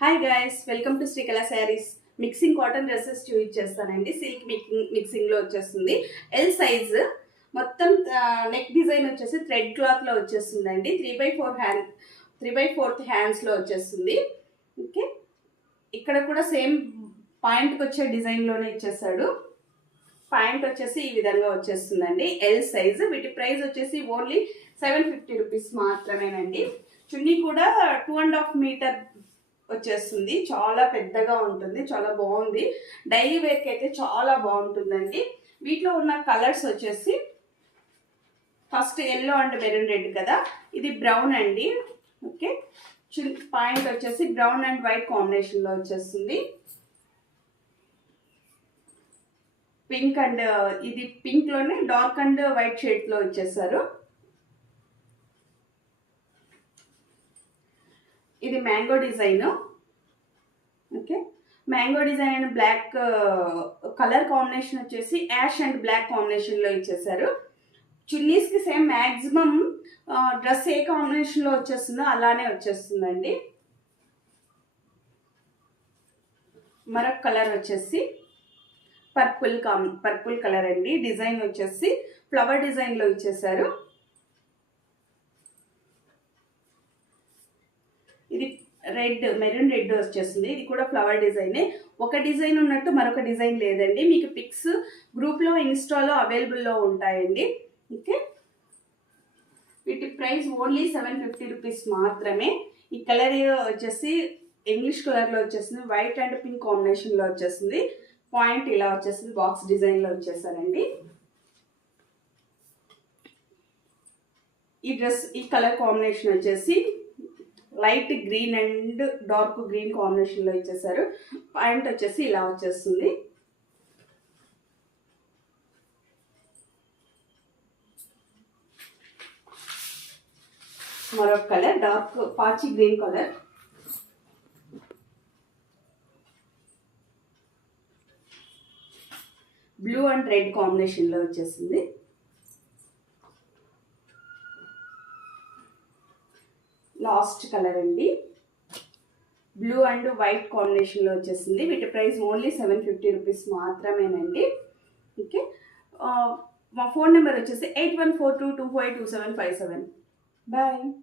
Hi guys, welcome to Srikala sarees. Mixing cotton dresses చూపించేస్తానండి. Silk మిక్సింగ్లో వచ్చేస్తుంది. ఎల్ సైజ్ మొత్తం నెక్ డిజైన్ వచ్చేసి థ్రెడ్ క్లాత్లో వచ్చేస్తుందండి. 3/4 హ్యాండ్స్లో వచ్చేస్తుంది. ఓకే, ఇక్కడ కూడా సేమ్ పాయింట్కి వచ్చే డిజైన్లోనే ఇచ్చేసాడు. పాయింట్ వచ్చేసి ఈ విధంగా వచ్చేస్తుందండి. L size. వీటి ప్రైస్ వచ్చేసి ఓన్లీ 750 రూపీస్ మాత్రమేనండి. చున్నీ కూడా 2.5 మీటర్ వచ్చేస్తుంది. చాలా పెద్దగా ఉంటుంది, చాలా బాగుంది. డైలీ వేర్కి అయితే చాలా బాగుంటుందండి. వీటిలో ఉన్న కలర్స్ వచ్చేసి first yellow and maroon red కదా, ఇది బ్రౌన్ అండి. ఓకే, పాయింట్ వచ్చేసి బ్రౌన్ అండ్ వైట్ కాంబినేషన్లో వచ్చేస్తుంది. పింక్ అండ్ ఇది పింక్లోనే డార్క్ అండ్ వైట్ షేడ్లో వచ్చేసారు. ఇది mango design. Okay, mango design and black colour combination వచ్చేసి యాష్ అండ్ బ్లాక్ కాంబినేషన్లో ఇచ్చేసారు. చున్నీస్కి సేమ్ మ్యాక్సిమం డ్రెస్ ఏ కాంబినేషన్లో వచ్చేస్తుందో అలానే వచ్చేస్తుందండి. మరొక కలర్ వచ్చేసి పర్పుల్ కలర్ అండి. డిజైన్ వచ్చేసి ఫ్లవర్ డిజైన్లో ఇచ్చేసారు. ఇది మెరూన్ రెడ్ వచ్చేస్తుంది. ఇది కూడా ఫ్లవర్ డిజైనే. ఒక డిజైన్ ఉన్నట్టు మరొక డిజైన్ లేదండి. మీకు పిక్స్ గ్రూప్లో ఇన్స్టాలో అవైలబుల్లో ఉంటాయండి. ఓకే, వీటి ప్రైస్ ఓన్లీ 750 రూపీస్ మాత్రమే. ఈ కలర్ వచ్చేసి ఇంగ్లీష్ కలర్లో వచ్చేసింది. వైట్ అండ్ పింక్ కాంబినేషన్లో వచ్చేసింది. పాయింట్ ఇలా వచ్చేసింది. బాక్స్ డిజైన్లో వచ్చేసారండి. ఈ కలర్ కాంబినేషన్ వచ్చేసి light green and dark green కాంబినేషన్లో ఇచ్చేసారు. పాయింట్ వచ్చేసి ఇలా వచ్చేస్తుంది. మరొక కలర్ డార్క్ పాచి green colour. Blue and red కాంబినేషన్లో వచ్చేసింది. లాస్ట్ కలర్ అండి, బ్లూ అండ్ వైట్ కాంబినేషన్లో వచ్చేసింది. వీటి ప్రైస్ ఓన్లీ 750 రూపీస్ మాత్రమేనండి. ఓకే, మా ఫోన్ నెంబర్ వచ్చేసి 8142252757. బాయ్.